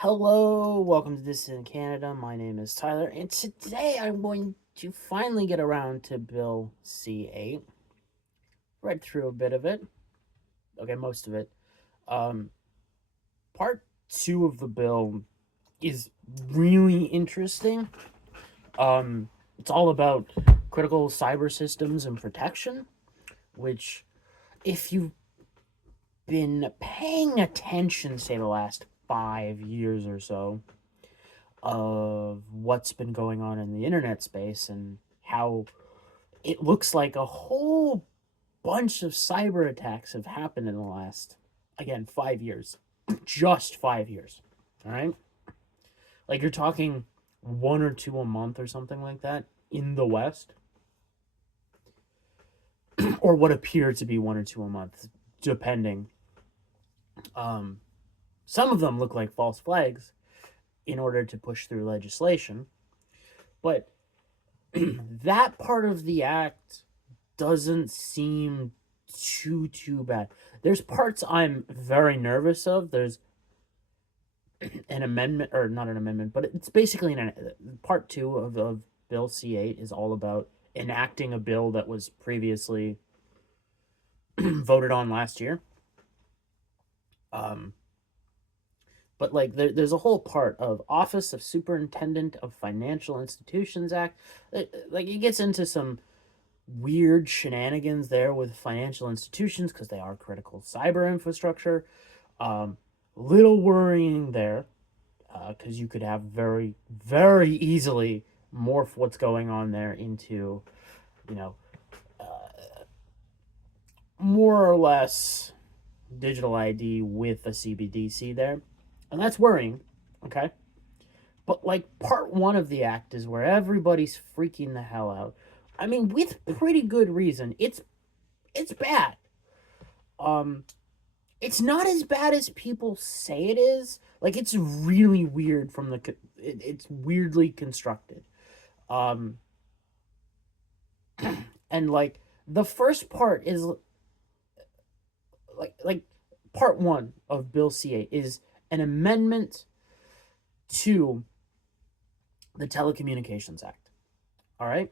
Hello, welcome to Dissident Canada. My name is Tyler, and today I'm going to finally get around to Bill C-8. Read through a bit of it. Okay, most of it. Um, Part two of the bill is really interesting. It's all about critical cyber systems and protection, which, if you've been paying attention, say, the last 5 years or so, of what's been going on in the internet space and how it looks like a whole bunch of cyber attacks have happened in the last, again, 5 years. Just 5 years. All right? Like you're talking one or two a month or something like that in the West, or what appear to be one or two a month, depending. Um, some of them look like false flags in order to push through legislation, but that part of the act doesn't seem too bad. There's parts I'm very nervous of. There's an amendment, or not an amendment, but it's basically part two of Bill C-8 is all about enacting a bill that was previously voted on last year. Um, but like there's a whole part of Office of Superintendent of Financial Institutions Act. Like it gets into some weird shenanigans there with financial institutions because they are critical cyber infrastructure. Um, Little worrying there because you could have very easily morph what's going on there into, you know, more or less digital ID with a CBDC there. And that's worrying, okay? But like part one of the act is where everybody's freaking the hell out. I mean, with pretty good reason. It's bad. Um, it's not as bad as people say it is. Like it's really weird from it's weirdly constructed. Um, and like the first part is like part one of Bill C-8 is an amendment to the Telecommunications Act. All right,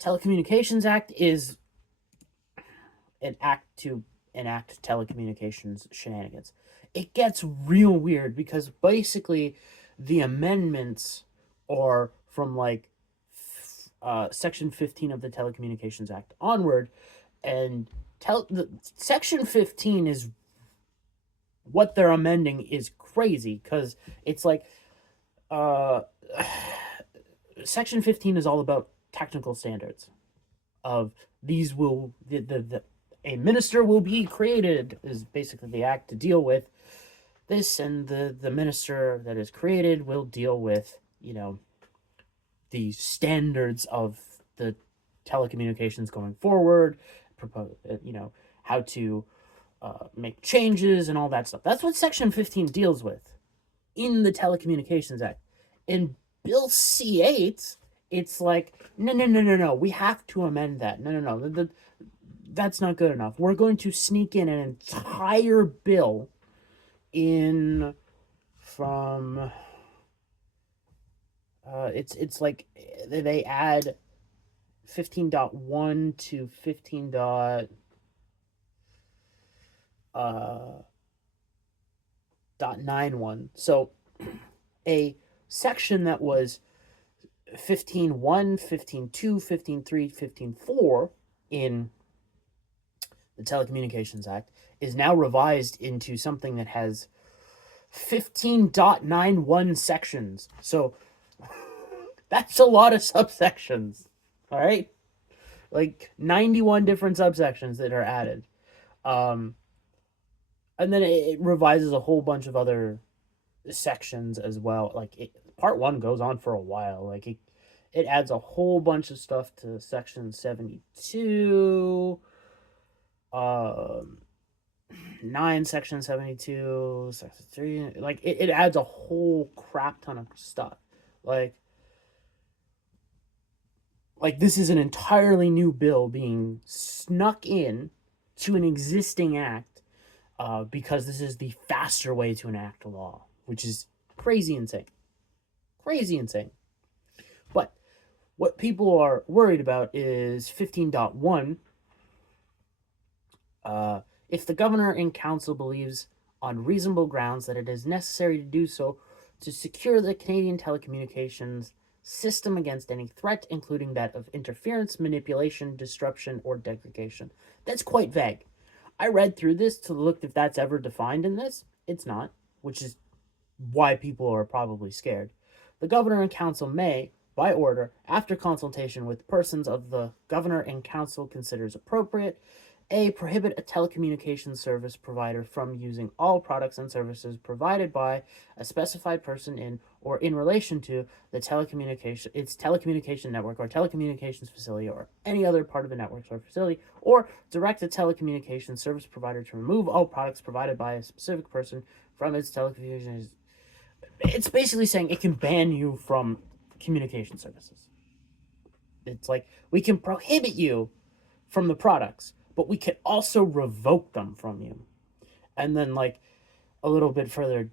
Telecommunications Act is an act to enact telecommunications shenanigans. It gets real weird because basically the amendments are from like Section 15 of the Telecommunications Act onward, and Section 15 is what they're amending is crazy because it's like uh, Section 15 is all about technical standards of these will the a minister will be created is basically the act to deal with this, and the minister that is created will deal with the standards of the telecommunications going forward, propose how to make changes and all that stuff. That's what Section 15 deals with in the Telecommunications Act. In Bill C-8, it's like, no, we have to amend that. No. That's not good enough. We're going to sneak in an entire bill in from it's like they add 15.1 to 15 dot 91. So a section that was 15.1, 15.2, 15.3, 15.4 in the Telecommunications Act is now revised into something that has 15.91 sections. So that's a lot of subsections. All right? Like 91 different subsections that are added. And then it revises a whole bunch of other sections as well. Part one goes on for a while. It adds a whole bunch of stuff to section 72. 9, section 72, section 3. It adds a whole crap ton of stuff. Like this is an entirely new bill being snuck in to an existing act, because this is the faster way to enact a law. which is crazy insane. Crazy insane. But what people are worried about is 15.1. If the governor and council believes on reasonable grounds that it is necessary to do so to secure the Canadian telecommunications system against any threat, including that of interference, manipulation, disruption, or degradation. That's quite vague. I read through this to look if that's ever defined in this. It's not, which is why people are probably scared. The governor and council may, by order, after consultation with persons of the governor and council considers appropriate, A. Prohibit a telecommunications service provider from using all products and services provided by a specified person in or in relation to its telecommunication network or telecommunications facility or any other part of the network or facility, or direct a telecommunications service provider to remove all products provided by a specific person from its telecommunications. It's basically saying it can ban you from communication services. It's like, we can prohibit you from the products, but we can also revoke them from you. And then, like, a little bit further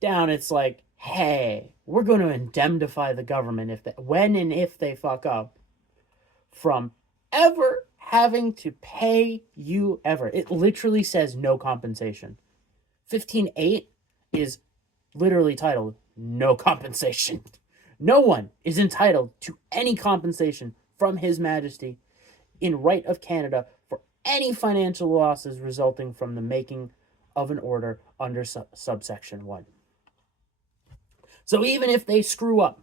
down, it's like, hey, we're going to indemnify the government when and if they fuck up from ever having to pay you ever. It literally says no compensation. 15.8 is literally titled no compensation. No one is entitled to any compensation from His Majesty in right of Canada for any financial losses resulting from the making of an order under subsection 1. So even if they screw up,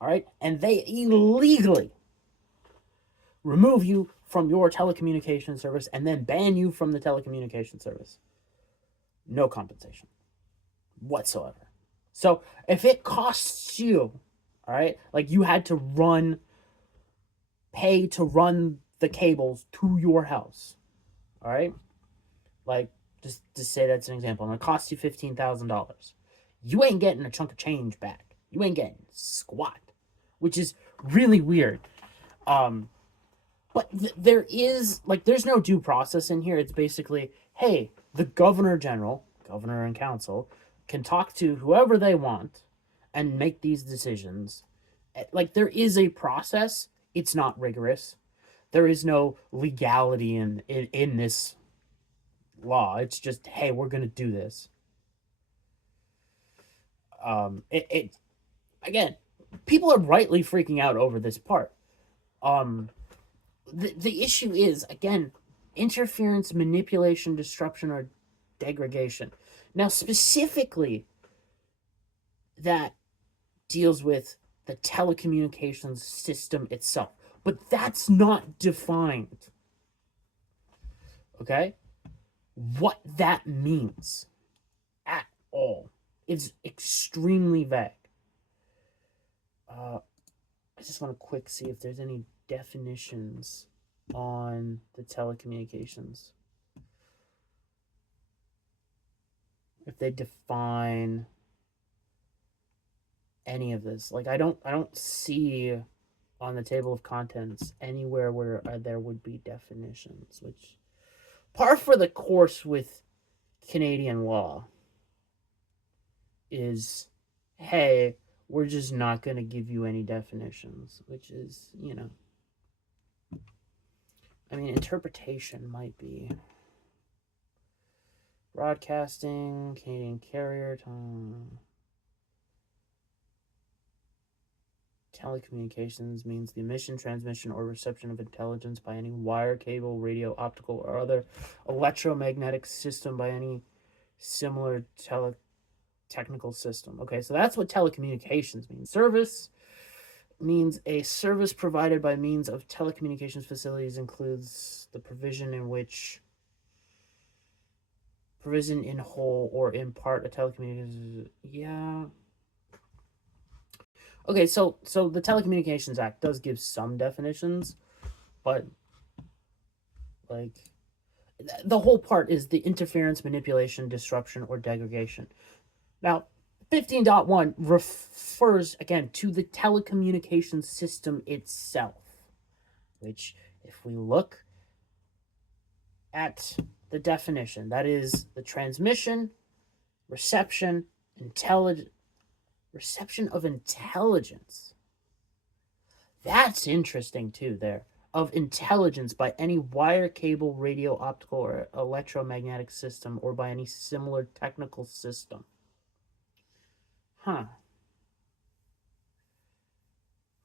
all right, and they illegally remove you from your telecommunication service and then ban you from the telecommunication service, no compensation whatsoever. So if it costs you, all right, like you had to pay to run the cables to your house, all right, like just to say that's an example, and it costs you $15,000, you ain't getting a chunk of change back. You ain't getting squat, which is really weird. But there is, like, there's no due process in here. It's basically, hey, the governor and council can talk to whoever they want and make these decisions. Like, there is a process. It's not rigorous. There is no legality in this law. It's just, hey, we're going to do this. Again, people are rightly freaking out over this part. The issue is, again, interference, manipulation, disruption, or degradation. Now, specifically, that deals with the telecommunications system itself, but that's not defined. Okay? What that means at all is extremely vague. I just want to quick see if there's any definitions on the telecommunications. If they define any of this, like I don't see on the table of contents anywhere where there would be definitions, which par for the course with Canadian law is, hey, we're just not going to give you any definitions, which is, I mean, interpretation might be broadcasting, Canadian carrier, telecommunications means the emission, transmission, or reception of intelligence by any wire, cable, radio, optical, or other electromagnetic system by any similar technical system. Okay, so that's what telecommunications means. Service means a service provided by means of telecommunications facilities includes the provision in whole or in part a telecommunications. Yeah. Okay, so the Telecommunications Act does give some definitions, but like the whole part is the interference, manipulation, disruption, or degradation. Now, 15.1 refers, again, to the telecommunications system itself, which, if we look at the definition, that is the transmission, reception, reception of intelligence. That's interesting too there. Of intelligence by any wire, cable, radio, optical, or electromagnetic system, or by any similar technical system. Huh.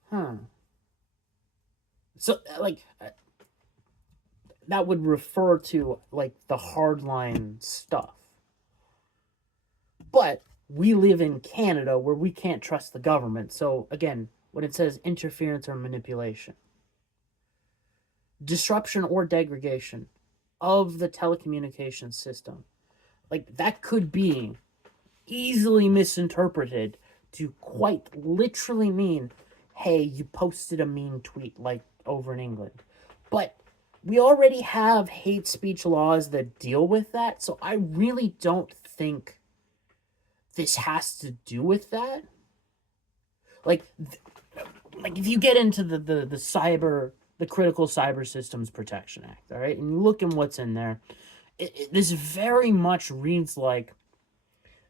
Huh. So, like, that would refer to, like, the hardline stuff. But we live in Canada where we can't trust the government. So, again, when it says interference or manipulation, disruption or degradation of the telecommunications system, like, that could be easily misinterpreted to quite literally mean, hey, you posted a mean tweet, like over in England. But we already have hate speech laws that deal with that, so I really don't think this has to do with that. Like, if you get into the Critical Cyber Systems Protection Act, all right, and you look at what's in there, this very much reads like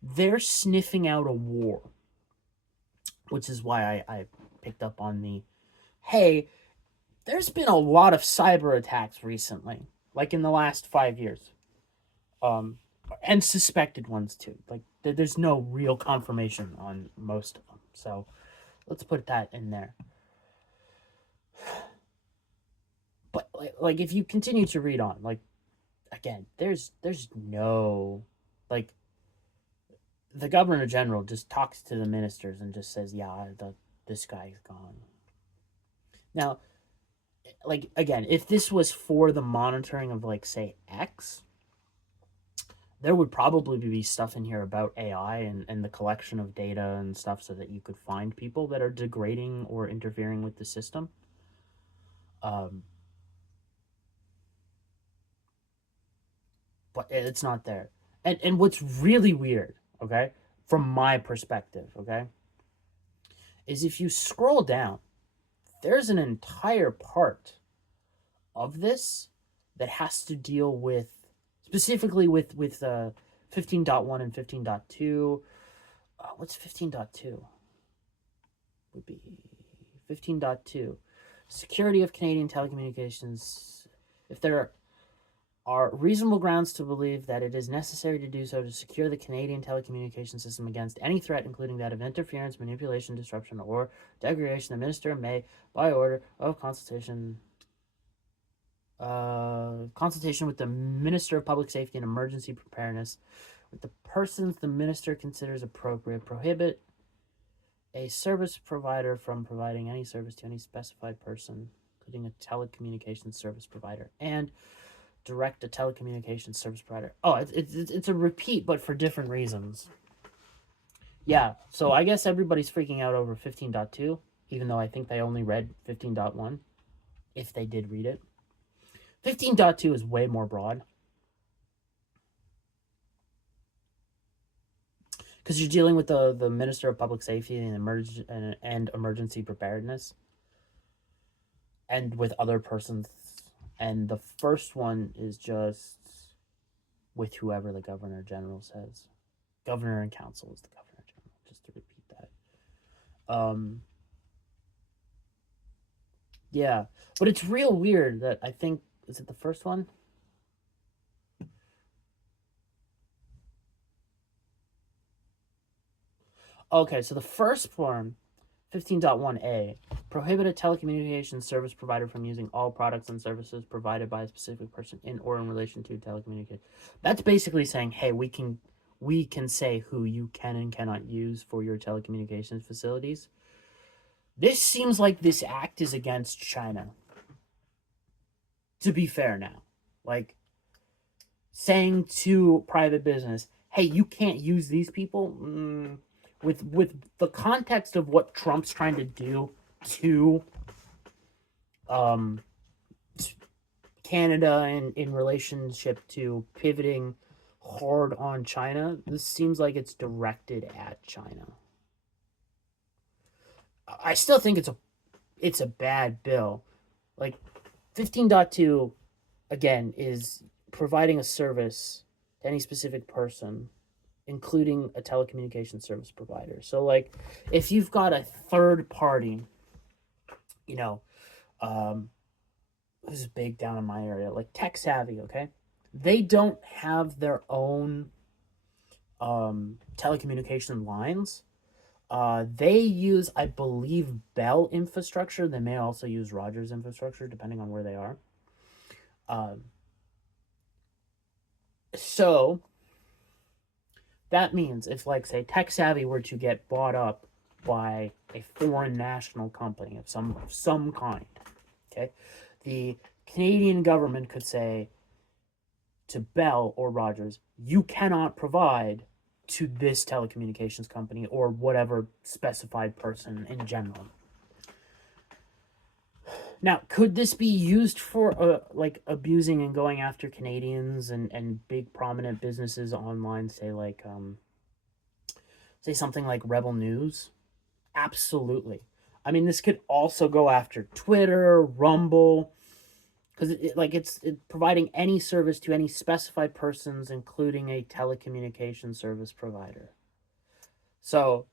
they're sniffing out a war, which is why I picked up on the, hey, there's been a lot of cyber attacks recently, like in the last 5 years, and suspected ones too. Like, there's no real confirmation on most of them, so let's put that in there. But like if you continue to read on, like, again, there's no, like, the governor general just talks to the ministers and just says, yeah, this guy's gone. Now, like, again, if this was for the monitoring of, like, say, X, there would probably be stuff in here about AI and the collection of data and stuff so that you could find people that are degrading or interfering with the system. But it's not there. And what's really weird, okay, from my perspective, okay, is if you scroll down, there's an entire part of this that has to deal with, specifically with 15.1 and 15.2. What's 15.2? Would be 15.2. Security of Canadian telecommunications. If there are reasonable grounds to believe that it is necessary to do so to secure the Canadian telecommunication system against any threat, including that of interference, manipulation, disruption, or degradation, the minister may, by order of consultation with the Minister of Public Safety and Emergency Preparedness, with the persons the minister considers appropriate, prohibit a service provider from providing any service to any specified person, including a telecommunications service provider, and direct a telecommunications service provider. Oh, it's a repeat, but for different reasons. Yeah, so I guess everybody's freaking out over 15.2, even though I think they only read 15.1, if they did read it. 15.2 is way more broad, because you're dealing with the Minister of Public Safety and Emergency Preparedness, and with other persons. And the first one is just with whoever the Governor General says. Governor and Council is the Governor General, just to repeat that. Yeah, but it's real weird that I think, is it the first one? Okay, so the first form, 15.1a, prohibit a telecommunications service provider from using all products and services provided by a specific person in or in relation to telecommunications. That's basically saying, hey, we can say who you can and cannot use for your telecommunications facilities. This seems like this act is against China. To be fair now. Like, saying to private business, hey, you can't use these people, with the context of what Trump's trying to do to Canada in relationship to pivoting hard on China, this seems like it's directed at China. I still think it's a bad bill. Like, 15.2, again, is providing a service to any specific person including a telecommunications service provider. So, like, if you've got a third party, you know, um, who's big down in my area, like Tech Savvy, okay? They don't have their own telecommunication lines. They use, I believe, Bell infrastructure. They may also use Rogers infrastructure, depending on where they are. Um, so that means if, like, say, Tech Savvy were to get bought up by a foreign national company of some kind, okay, the Canadian government could say to Bell or Rogers, you cannot provide to this telecommunications company or whatever specified person in general. Now, could this be used for like abusing and going after Canadians and big prominent businesses online? Say something like Rebel News. Absolutely. I mean, this could also go after Twitter, Rumble, because it's providing any service to any specified persons, including a telecommunication service provider. So,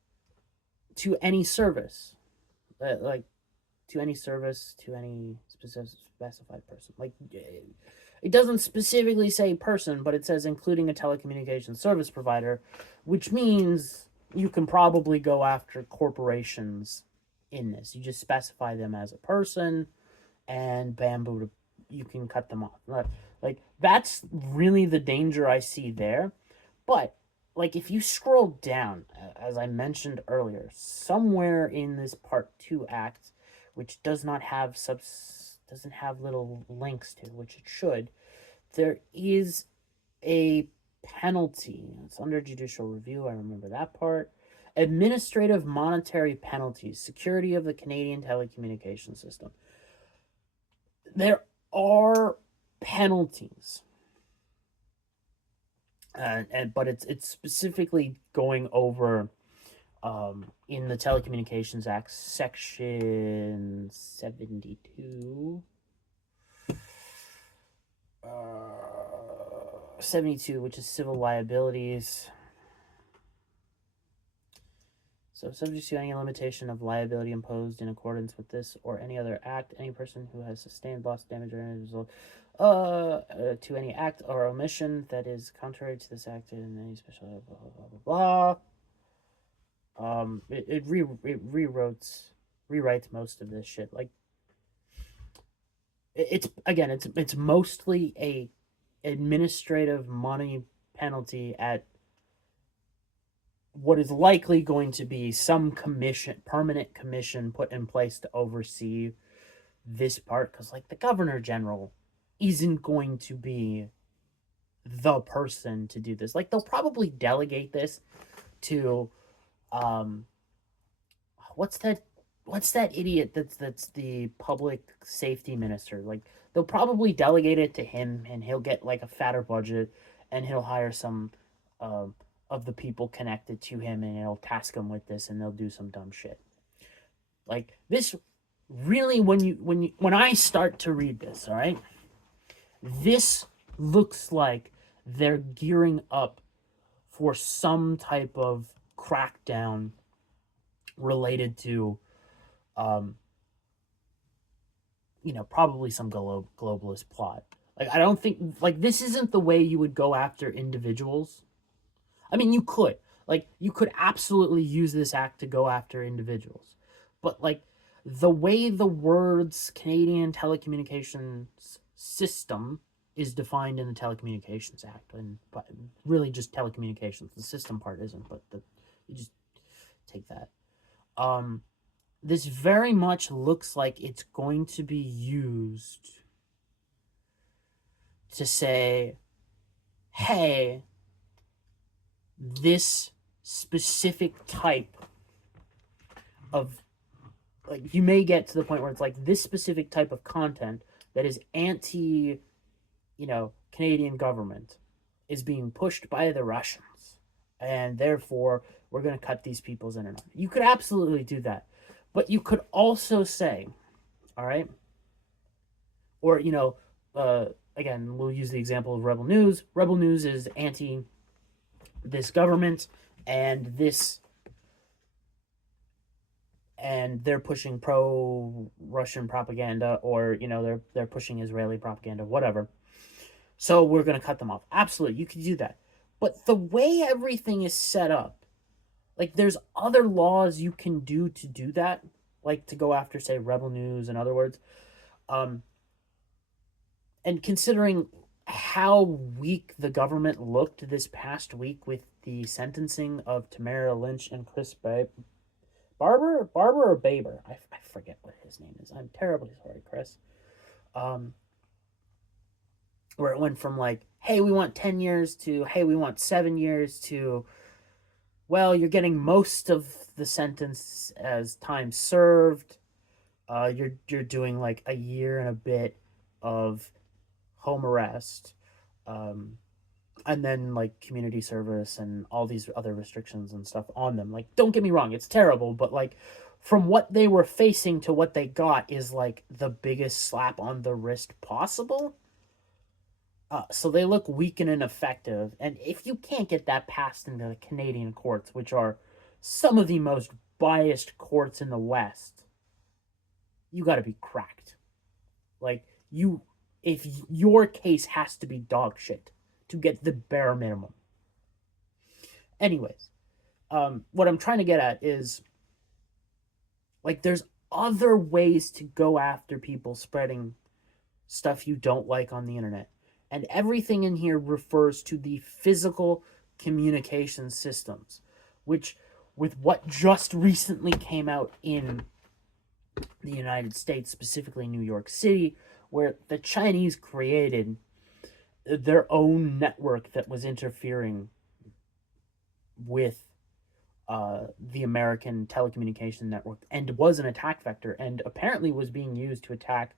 to any service, like to any service to any specified person. Like, it doesn't specifically say person, but it says including a telecommunications service provider, which means you can probably go after corporations in this. You just specify them as a person, and bamboo, you can cut them off. Like, that's really the danger I see there. But like, if you scroll down, as I mentioned earlier, somewhere in this Part 2 Act, which doesn't have little links to, which it should, there is a penalty. It's under judicial review. I remember that part. Administrative monetary penalties, security of the Canadian telecommunication system. There are penalties, but it's specifically going over in the Telecommunications Act, Section 72. 72, which is civil liabilities. So, subject to any limitation of liability imposed in accordance with this or any other act, any person who has sustained loss, damage, or any result to any act or omission that is contrary to this act in any special blah blah blah blah. It rewrites most of this shit. Like, it's mostly a administrative money penalty at what is likely going to be some permanent commission put in place to oversee this part, because, like, the governor general isn't going to be the person to do this. Like, they'll probably delegate this to what's that idiot that's the public safety minister. Like, they'll probably delegate it to him, and he'll get like a fatter budget, and he'll hire some of the people connected to him, and he'll task them with this, and they'll do some dumb shit. Like, this really, when I start to read this, all right, this looks like they're gearing up for some type of crackdown related to probably some globalist plot. Like, I don't think, like, this isn't the way you would go after individuals. I mean, you could absolutely use this act to go after individuals, but, like, the way the words Canadian telecommunications system is defined in the Telecommunications Act, and but really just telecommunications, the system part isn't, but you just take that. This very much looks like it's going to be used to say, hey, this specific type of, like, you may get to the point where it's like, this specific type of content that is anti, Canadian government is being pushed by the Russians, and therefore we're going to cut these people's internet. You could absolutely do that. But you could also say, all right, or, again, we'll use the example of Rebel News. Rebel News is anti this government and this and they're pushing pro-Russian propaganda, or they're pushing Israeli propaganda, whatever. So we're going to cut them off. Absolutely, you can do that. But the way everything is set up, like there's other laws you can do that, like to go after, say, Rebel News, in other words. Um, and considering how weak the government looked this past week with the sentencing of Tamara Lynch and Chris Barber or Baber, I forget what his name is. I'm terribly sorry, Chris. Um, where it went from like, hey, we want 10 years to, hey, we want 7 years to, well, you're getting most of the sentence as time served. You're doing like a year and a bit of home arrest, um, and then like community service and all these other restrictions and stuff on them. Like, don't get me wrong, it's terrible, but like from what they were facing to what they got is like the biggest slap on the wrist possible. So they look weak and ineffective. And if you can't get that passed into the Canadian courts, which are some of the most biased courts in the West, you got to be cracked. Like, if your case has to be dog shit to get the bare minimum. Anyways, what I'm trying to get at is, like, there's other ways to go after people spreading stuff you don't like on the internet. And everything in here refers to the physical communication systems, which, with what just recently came out in the United States, specifically New York City, where the Chinese created their own network that was interfering with the American telecommunication network and was an attack vector, and apparently was being used to attack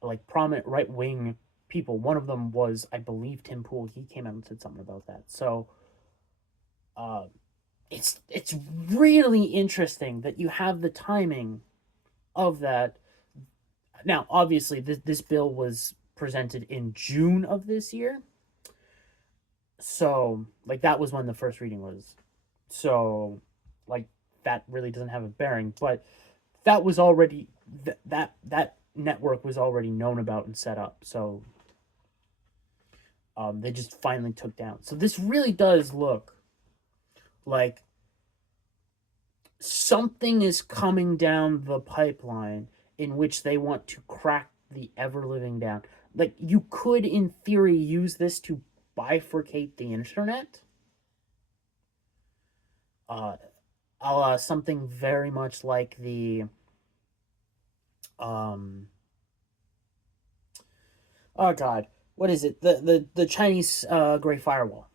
like prominent right wing people. One of them was, I believe, Tim Pool. He came out and said something about that. So it's really interesting that you have the timing of that. Now, obviously, this bill was presented in June of this year. So, like, that was when the first reading was. So, like, that really doesn't have a bearing. But that was already, that network was already known about and set up. So, they just finally took down. So, this really does look like something is coming down the pipeline in which they want to crack the ever living down. Like, you could, in theory, use this to bifurcate the internet. Something very much like the oh god, what is it? The Chinese Great Firewall,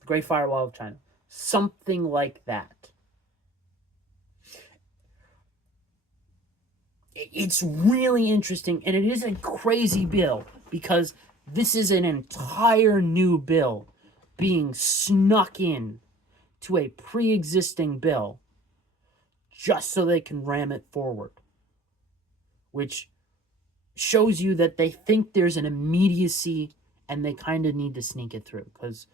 the Great Firewall of China, something like that. It's really interesting, and it is a crazy bill because this is an entire new bill being snuck in to a pre-existing bill just so they can ram it forward, which shows you that they think there's an immediacy and they kind of need to sneak it through because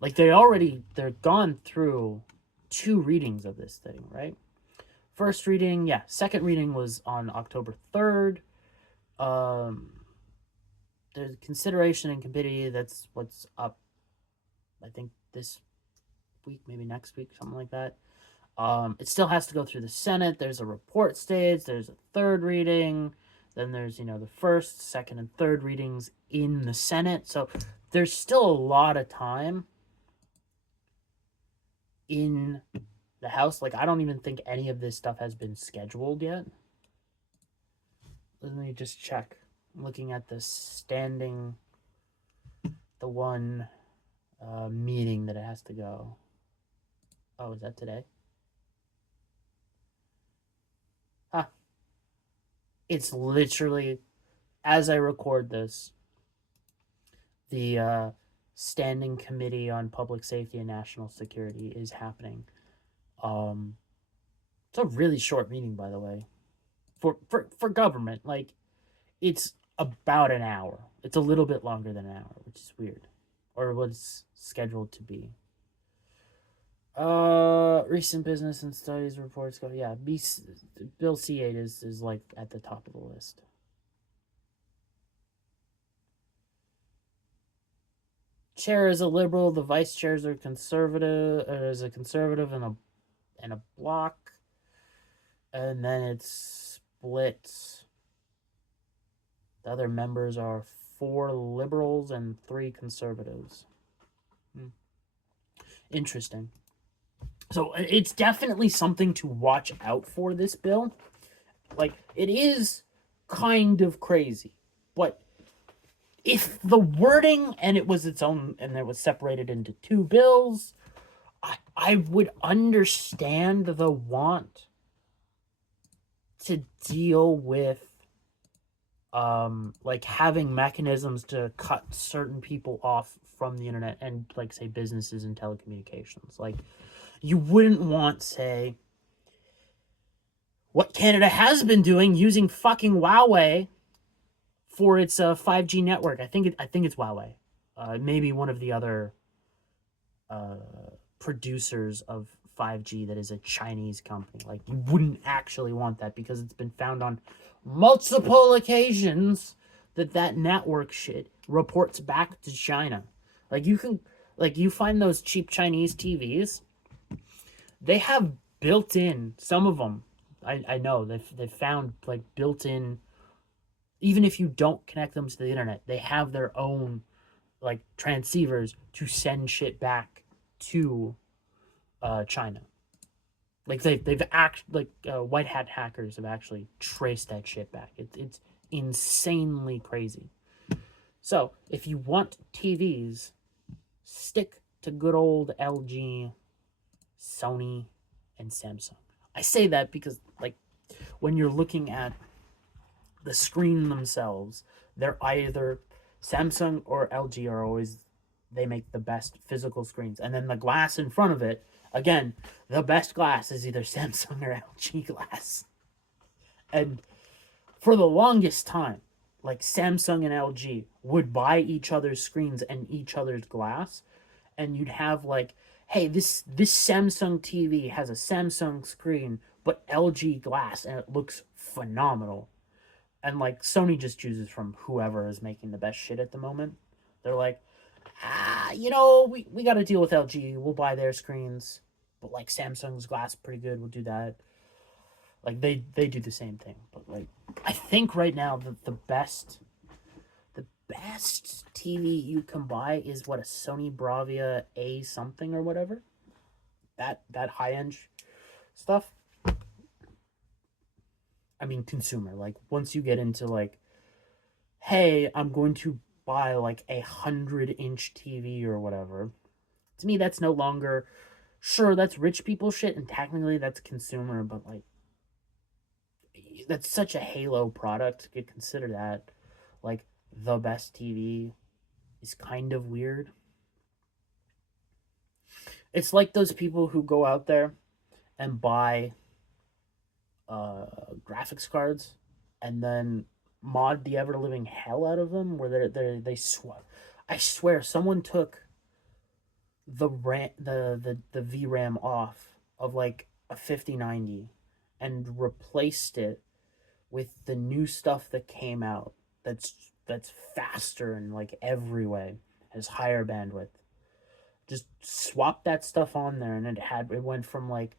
like they're gone through 2 readings of this thing, right? First reading, yeah. Second reading was on October 3rd. There's consideration and committee. That's what's up, I think, this week, maybe next week, something like that. It still has to go through the Senate. There's a report stage. There's a third reading. Then there's, the first, second, and third readings in the Senate. So there's still a lot of time in the House. Like, I don't even think any of this stuff has been scheduled yet. Let me just check. I'm looking at the one meeting that it has to go. Oh, is that today? Huh. It's literally, as I record this, the Standing Committee on Public Safety and National Security is happening. It's a really short meeting, by the way, for government. Like, it's about an hour. It's a little bit longer than an hour, which is weird. or was scheduled to be. Recent business and studies reports go. Yeah, Bill C-8 is like at the top of the list. Chair is a liberal. The vice chairs are conservative. Is a conservative and a bloc, and then it's split. The other members are 4 liberals and 3 conservatives. Interesting. So it's definitely something to watch out for, this bill. Like, it is kind of crazy, but if the wording and it was its own and it was separated into 2 bills, I would understand the want to deal with like having mechanisms to cut certain people off from the internet and, like, say, businesses and telecommunications. Like, you wouldn't want, say, what Canada has been doing, using fucking Huawei for its 5G network. I think it's Huawei. Maybe one of the other producers of 5G that is a Chinese company. Like, you wouldn't actually want that, because it's been found on multiple occasions that network shit reports back to China. Like, you find those cheap Chinese TVs, they have built-in, some of them, I know, they've found, like, built-in, even if you don't connect them to the internet, they have their own, like, transceivers to send shit back to China. Like, white hat hackers have actually traced that shit back. It's insanely crazy. So if you want TVs, stick to good old LG, Sony, and Samsung. I say that because, like, when you're looking at the screen themselves, they're either Samsung or LG are always, they make the best physical screens. And then the glass in front of it, again, the best glass is either Samsung or LG glass. And for the longest time, like, Samsung and LG would buy each other's screens and each other's glass, and you'd have, like, hey, this Samsung TV has a Samsung screen but LG glass, and it looks phenomenal. And, like, Sony just chooses from whoever is making the best shit at the moment. They're like, we got to deal with LG. We'll buy their screens, but, like, Samsung's glass pretty good. We'll do that. Like, they do the same thing. But, like, I think right now the best TV you can buy is, what, a Sony Bravia A something or whatever. That high end stuff. I mean, consumer. Like, once you get into, like, hey, I'm going to buy, like, 100-inch TV or whatever, to me that's no longer, sure, that's rich people shit, and technically that's consumer, but, like, that's such a halo product to consider that, like, the best TV is kind of weird. It's like those people who go out there and buy graphics cards and then mod the ever living hell out of them, where they I swear someone took the VRAM off of, like, a 5090 and replaced it with the new stuff that came out that's faster in, like, every way, has higher bandwidth. Just swap that stuff on there, and it went from, like,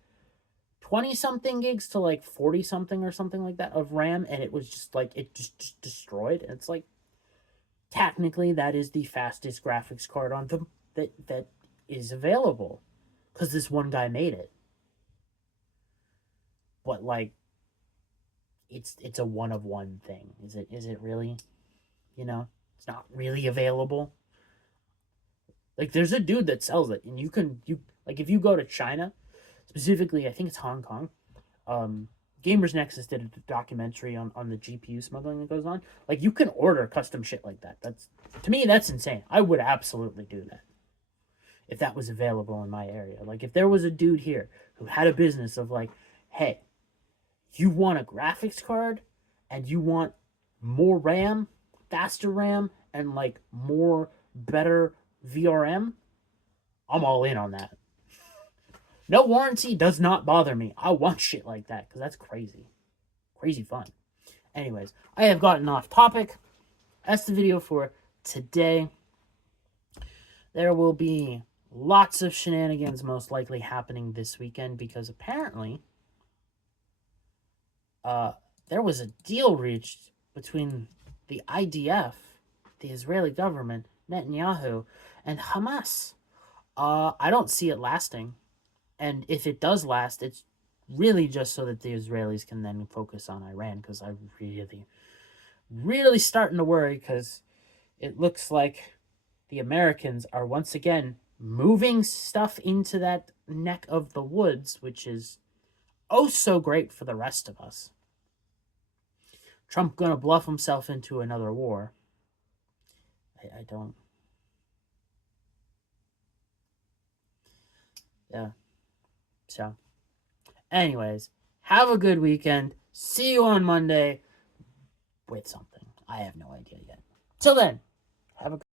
20 something gigs to, like, 40 something or something like that of RAM, and it was just, like, it just destroyed. And it's like, technically that is the fastest graphics card on the that is available, because this one guy made it. But, like, it's a one of one thing. Is it really? It's not really available. Like, there's a dude that sells it, and you like, if you go to China, specifically, I think it's Hong Kong, Gamers Nexus did a documentary on the GPU smuggling that goes on. Like, you can order custom shit like that. To me, that's insane. I would absolutely do that if that was available in my area. Like, if there was a dude here who had a business of, like, hey, you want a graphics card and you want more RAM, faster RAM, and, like, more better VRM, I'm all in on that. No warranty does not bother me. I want shit like that because that's crazy. Crazy fun. Anyways, I have gotten off topic. That's the video for today. There will be lots of shenanigans most likely happening this weekend because apparently there was a deal reached between the IDF, the Israeli government, Netanyahu, and Hamas. I don't see it lasting. And if it does last, it's really just so that the Israelis can then focus on Iran, because I really starting to worry, because it looks like the Americans are once again moving stuff into that neck of the woods, which is oh so great for the rest of us. Trump gonna bluff himself into another war. I don't. Yeah. So, anyways, have a good weekend. See you on Monday with something. I have no idea yet. Till then, have a